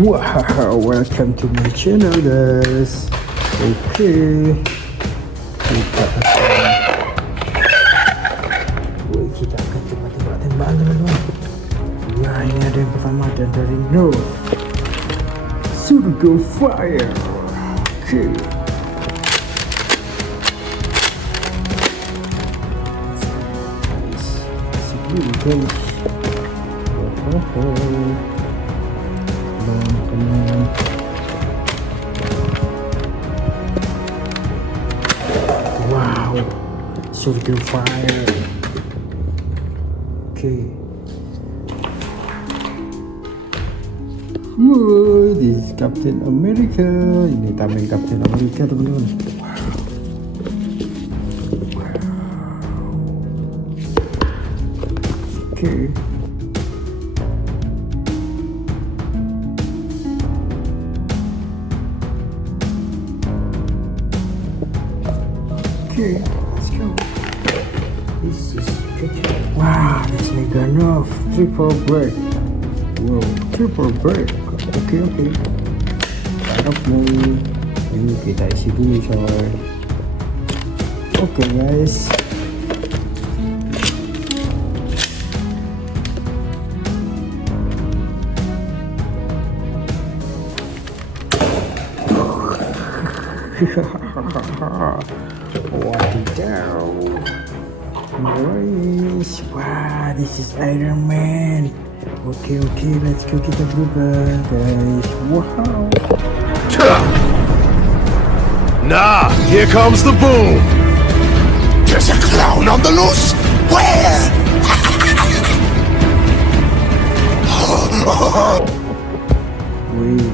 Wow, welcome to my channel guys. Oke, kita akan coba tembak-tembakan teman-teman. Wah, ini ada yang pertama dan dari no surga fire. Oke, segini guys. Teman-teman, wow, surga fire. Oke, wow, this is Captain America. Ini tameng Captain America teman-teman. Wow. Oke. Okay, let's go. This is good. Wow, this mega enough. Triple break. Wow, triple break. Okay. Harap mo. Ini kita isi dulu coy. Okay guys. Wadidaw, nice. Wow, this is Iron Man. Okay, let's go, kita berubah guys. Wow. Nah, here comes the boom. There's a clown on the loose. Where? Wait,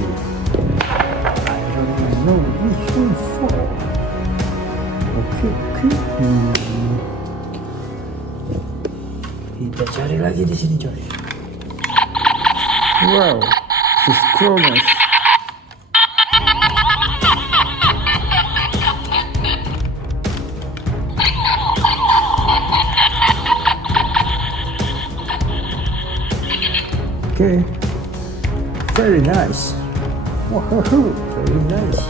I don't know which one for. Okay. Kita cari lagi di sini coy. Wow, this is Cronus. Okay, very nice. Wow, very nice.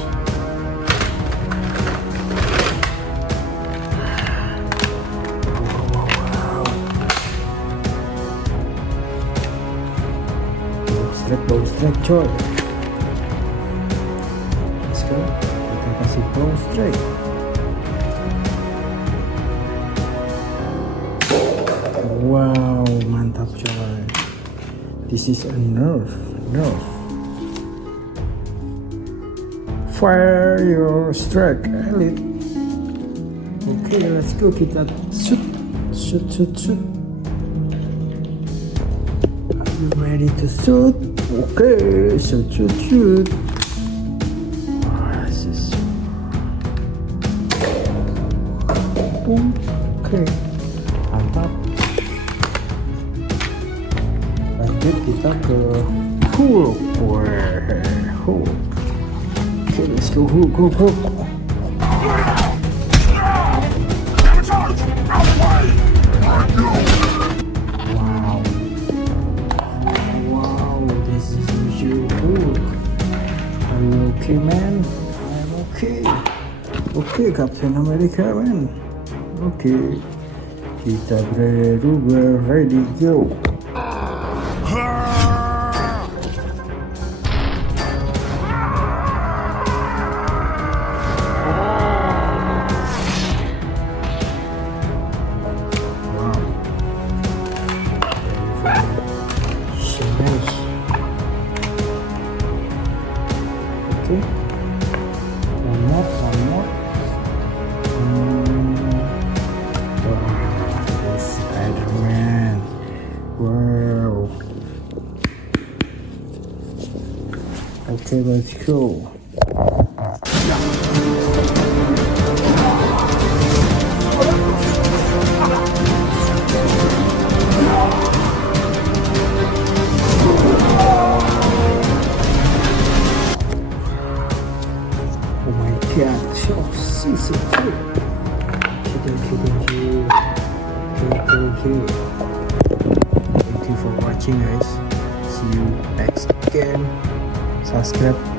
Bow strike coy. Let's go. Kita kasih bow strike. Wow, mantap coy. This is a nerf. Fire your strike, elite. Okay, let's go. Kita shoot. Are you ready to shoot? Okay, shoot. This is boom. Okay, mantap. Lanjut kita ke Hulk. Hulk. Okay, let's go Hulk. Okay man, I'm okay. Okay Captain America man. Okay, kita berubah, ready go. Okay, one more. Wow, this Spider-Man. Wow. Okay, let's go. God, so season 2. Thank you. Thank you for watching guys. See you next again. subscribe